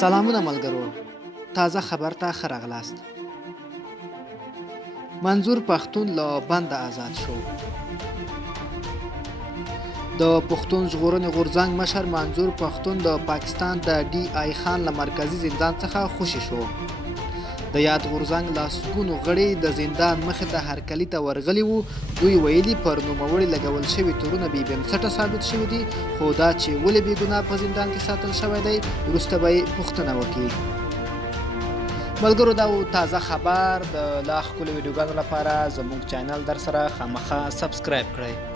سلامونه ملګرو، تازه خبر ته ښه راغلاست. منظور پښتون له بنده آزاد شو. د پښتون ژغورنې غورځنګ مشر منظور پښتون د پاکستان د ډي آی خان له مرکزي زندان څخه خوشي شو. د یاد غورځنګ لسګونو غړي د زندان مخې ته هرکلي ته ورغلي وو. دوی ویلي پر نوموړي لګول شوي تورونه بې بنسټه ثابت شوي دي، خو دا چې ولې بې ګناه په زندان کې ساتل شوی دی وروسته به یې پوښتنه وکړي. ملګرو، دا و تازه خبر. د لا ښکلو ویډیوګانو لپاره زموږ چینل در سره خامخا سبسکرایب کړئ.